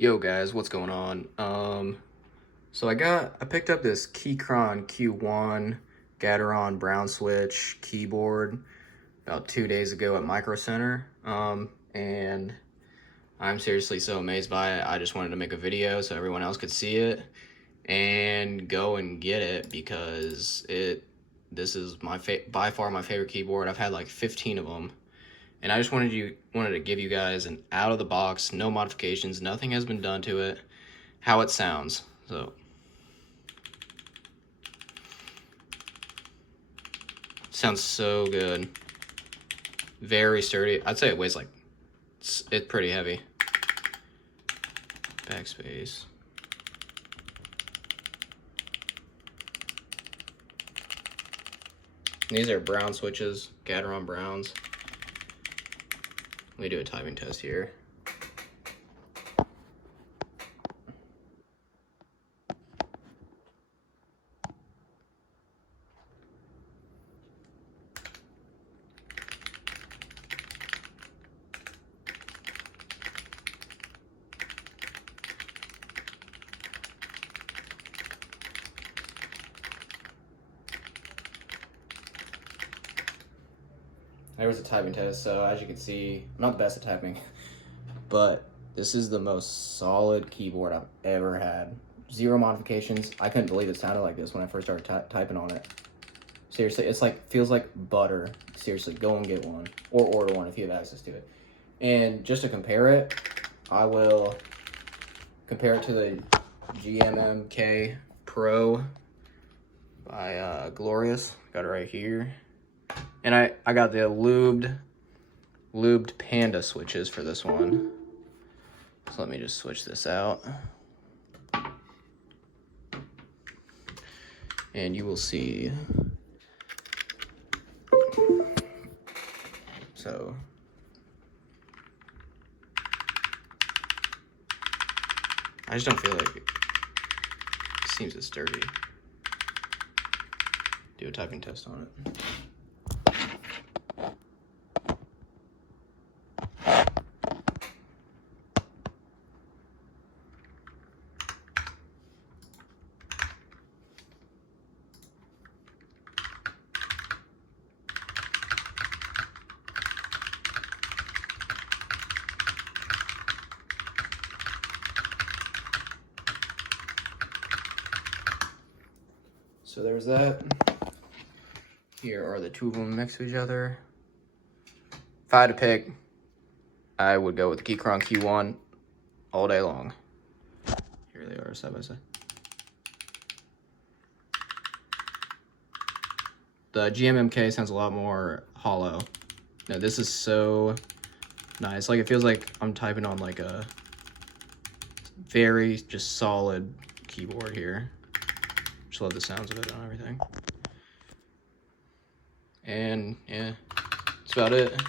Yo guys, what's going on? So I picked up this Keychron Q1 gateron brown switch keyboard about 2 days ago at Micro Center. And I'm seriously so amazed by it. I just wanted to make a video so everyone else could see it and go and get it because this is by far my favorite keyboard. I've had like 15 of them. And I just wanted to give you guys an out of the box, no modifications, nothing has been done to it, how it sounds. So sounds so good. Very sturdy. I'd say it weighs like, it's pretty heavy. Backspace. These are brown switches, gateron browns. Let me do a typing test here. There was a typing test, so as you can see, I'm not the best at typing, but this is the most solid keyboard I've ever had. Zero modifications. I couldn't believe it sounded like this when I first started typing on it. Seriously, it's like, feels like butter. Seriously, go and get one, or order one if you have access to it. And just to compare it, I will compare it to the GMMK Pro by Glorious. Got it right here. And I got the lubed panda switches for this one. So let me just switch this out. And you will see. So I just don't feel like it seems as sturdy. Do a typing test on it. So there's that. Here are the two of them next to each other. If I had to pick, I would go with the Keychron Q1 all day long. Here they are side by side. The GMMK sounds a lot more hollow. No, this is so nice. Like, it feels like I'm typing on like a very just solid keyboard here. Just love the sounds of it and everything. And yeah, that's about it.